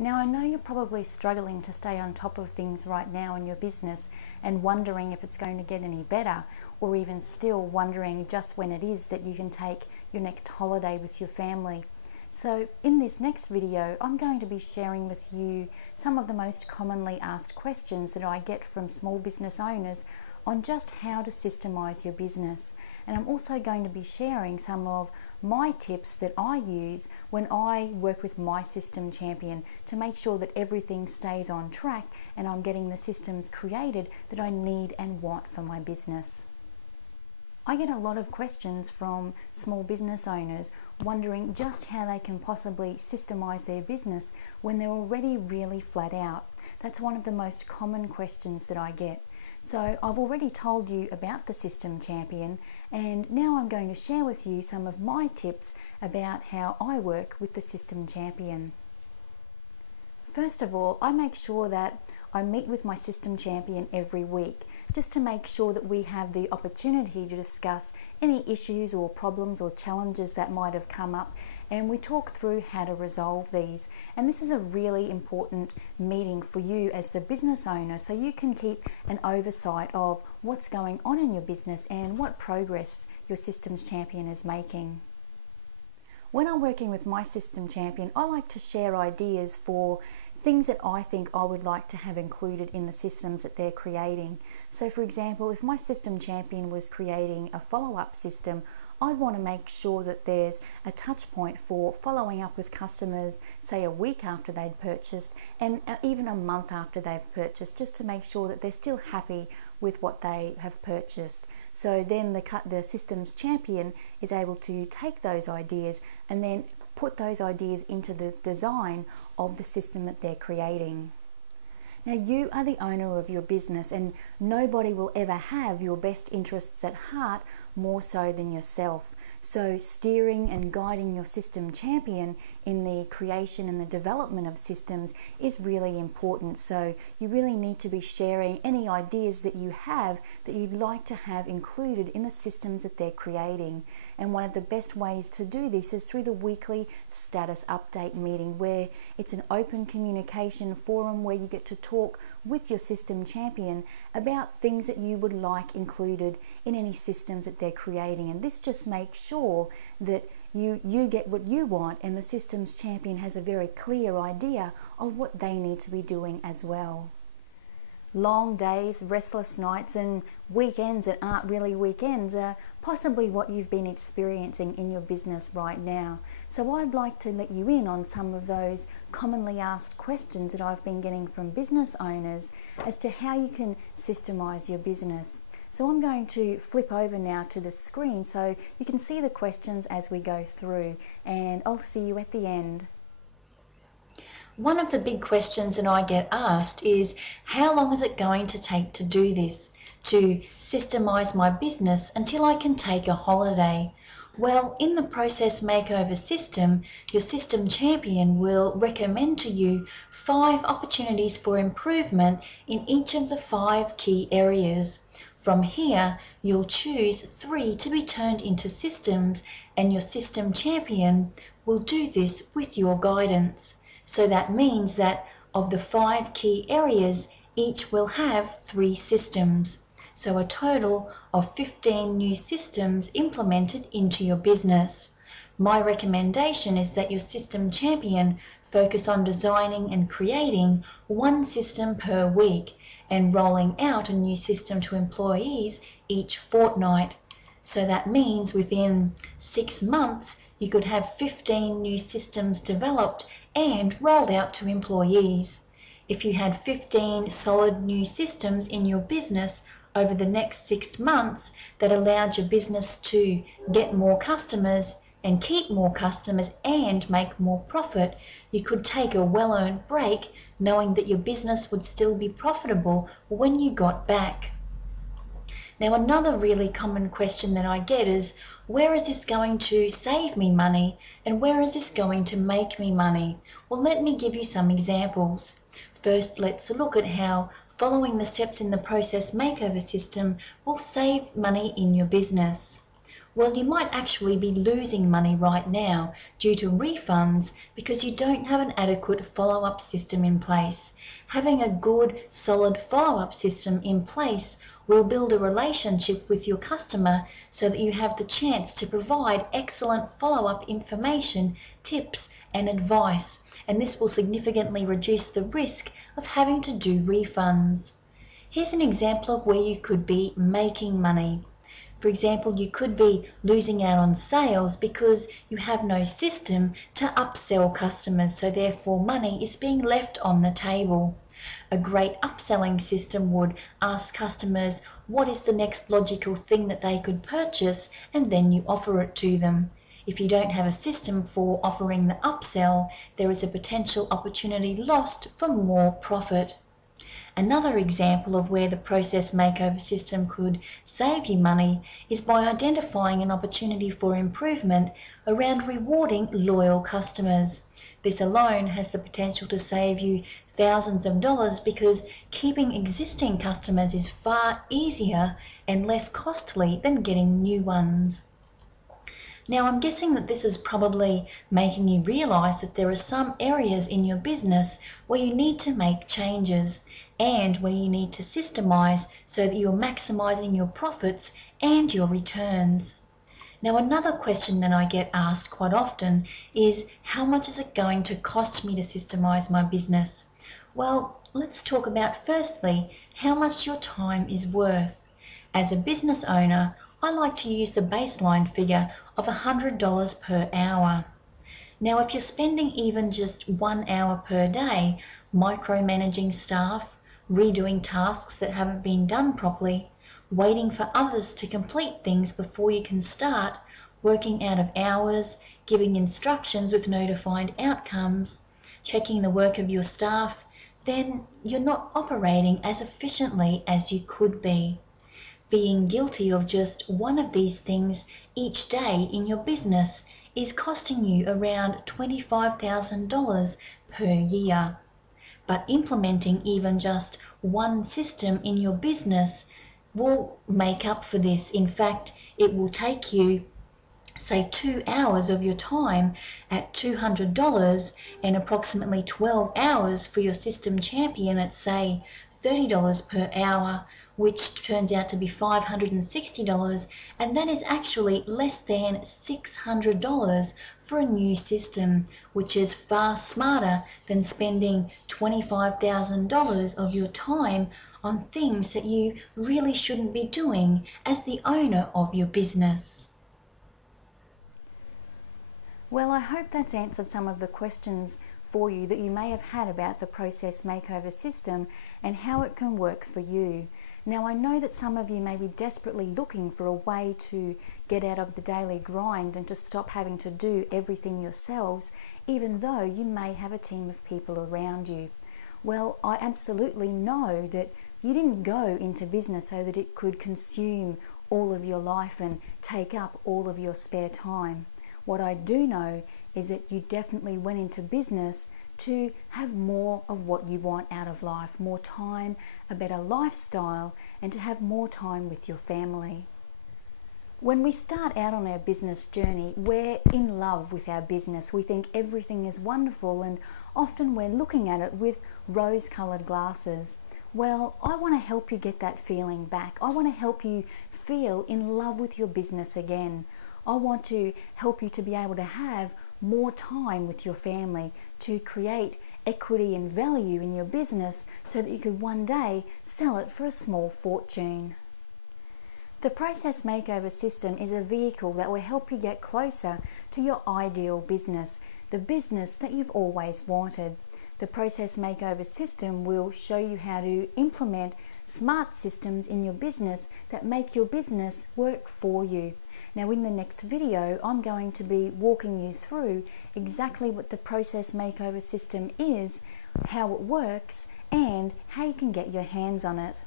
Now, I know you're probably struggling to stay on top of things right now in your business and wondering if it's going to get any better, or even still wondering just when it is that you can take your next holiday with your family. So in this next video, I'm going to be sharing with you some of the most commonly asked questions that I get from small business owners on just how to systemize your business. And I'm also going to be sharing some of my tips that I use when I work with my system champion to make sure that everything stays on track and I'm getting the systems created that I need and want for my business. I get a lot of questions from small business owners wondering just how they can possibly systemize their business when they're already really flat out. That's one of the most common questions that I get. So I've already told you about the System Champion, and now I'm going to share with you some of my tips about how I work with the System Champion. First of all, I make sure that I meet with my System Champion every week, just to make sure that we have the opportunity to discuss any issues or problems or challenges that might have come up, and we talk through how to resolve these. And this is a really important meeting for you as the business owner, so you can keep an oversight of what's going on in your business and what progress your Systems Champion is making. When I'm working with my System Champion, I like to share ideas for things that I think I would like to have included in the systems that they're creating. So for example, if my System Champion was creating a follow-up system, I'd want to make sure that there's a touch point for following up with customers, say a week after they'd purchased, and even a month after they've purchased, just to make sure that they're still happy with what they have purchased. So then the Systems Champion is able to take those ideas and then put those ideas into the design of the system that they're creating. Now, you are the owner of your business, and nobody will ever have your best interests at heart more so than yourself. So steering and guiding your System Champion in the creation and the development of systems is really important. So you really need to be sharing any ideas that you have that you'd like to have included in the systems that they're creating. And one of the best ways to do this is through the weekly status update meeting, where it's an open communication forum where you get to talk with your System Champion about things that you would like included in any systems that they're creating. And this just makes sure that you get what you want, and the Systems Champion has a very clear idea of what they need to be doing as well. Long days, restless nights, and weekends that aren't really weekends are possibly what you've been experiencing in your business right now. So I'd like to let you in on some of those commonly asked questions that I've been getting from business owners as to how you can systemize your business. So I'm going to flip over now to the screen so you can see the questions as we go through, and I'll see you at the end. One of the big questions that I get asked is, how long is it going to take to do this, to systemize my business until I can take a holiday? Well, in the process makeover system, your System Champion will recommend to you 5 opportunities for improvement in each of the 5 key areas. From here, you'll choose 3 to be turned into systems, and your System Champion will do this with your guidance. So that means that of the 5 key areas, each will have 3 systems. So a total of 15 new systems implemented into your business. My recommendation is that your System Champion focus on designing and creating 1 system per week and rolling out a new system to employees each fortnight. So that means within 6 months, you could have 15 new systems developed and rolled out to employees. If you had 15 solid new systems in your business over the next 6 months that allowed your business to get more customers and keep more customers and make more profit, you could take a well-earned break knowing that your business would still be profitable when you got back. Now, another really common question that I get is, where is this going to save me money, and where is this going to make me money? Well, let me give you some examples. First, let's look at how following the steps in the process makeover system will save money in your business. Well, you might actually be losing money right now due to refunds because you don't have an adequate follow-up system in place. Having a good, solid follow-up system in place will build a relationship with your customer so that you have the chance to provide excellent follow-up information, tips, and advice, and this will significantly reduce the risk of having to do refunds. Here's an example of where you could be making money. For example, you could be losing out on sales because you have no system to upsell customers, so therefore money is being left on the table. A great upselling system would ask customers what is the next logical thing that they could purchase, and then you offer it to them. If you don't have a system for offering the upsell, there is a potential opportunity lost for more profit. Another example of where the process makeover system could save you money is by identifying an opportunity for improvement around rewarding loyal customers. This alone has the potential to save you thousands of dollars because keeping existing customers is far easier and less costly than getting new ones. Now, I'm guessing that this is probably making you realize that there are some areas in your business where you need to make changes and where you need to systemize so that you're maximizing your profits and your returns. Now, another question that I get asked quite often is, how much is it going to cost me to systemize my business? Well, let's talk about firstly, how much your time is worth. As a business owner, I like to use the baseline figure of $100 per hour. Now, if you're spending even just 1 hour per day micromanaging staff, redoing tasks that haven't been done properly, waiting for others to complete things before you can start, working out of hours, giving instructions with no defined outcomes, checking the work of your staff, then you're not operating as efficiently as you could be. Being guilty of just one of these things each day in your business is costing you around $25,000 per year. But implementing even just one system in your business will make up for this. In fact, it will take you, say, 2 hours of your time at $200 and approximately 12 hours for your system champion at, say, $30 per hour, which turns out to be $560, and that is actually less than $600 for a new system, which is far smarter than spending $25,000 of your time on things that you really shouldn't be doing as the owner of your business. Well, I hope that's answered some of the questions for you that you may have had about the process makeover system and how it can work for you. Now, I know that some of you may be desperately looking for a way to get out of the daily grind and to stop having to do everything yourselves, even though you may have a team of people around you. Well, I absolutely know that you didn't go into business so that it could consume all of your life and take up all of your spare time. What I do know is that you definitely went into business to have more of what you want out of life, more time, a better lifestyle, and to have more time with your family. When we start out on our business journey, we're in love with our business. We think everything is wonderful, and often we're looking at it with rose-colored glasses. Well, I want to help you get that feeling back. I want to help you feel in love with your business again. I want to help you to be able to have more time with your family, to create equity and value in your business so that you could one day sell it for a small fortune. The Process Makeover System is a vehicle that will help you get closer to your ideal business, the business that you've always wanted. The Process Makeover System will show you how to implement smart systems in your business that make your business work for you. Now, in the next video, I'm going to be walking you through exactly what the Process Makeover System is, how it works, and how you can get your hands on it.